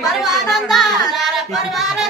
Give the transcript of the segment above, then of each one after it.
Barbara, Barbara.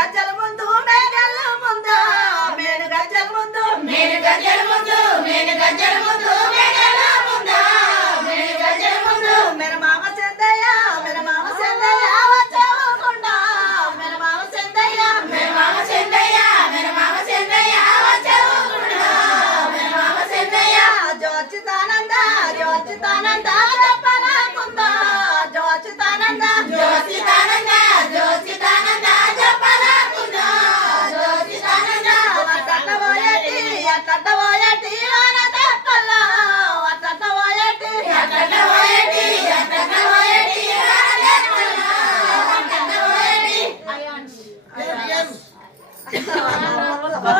గజ్జల ముందు మేఘల ముందు మేను గజ్జల ముందు మేను గజ్జల ముందు మేను గజ్జల ముందు మేఘల ముందు మేను గజ్జల ముందు. మన మామ చెందయ్య మన మామ చెందయ్య వచ్చేవకుండా మన మామ చెందయ్య మన మామ చెందయ్య మన మామ చెందయ్య వచ్చేవకుండా మన మామ చెందయ్య జోచితానంద జోచితానంద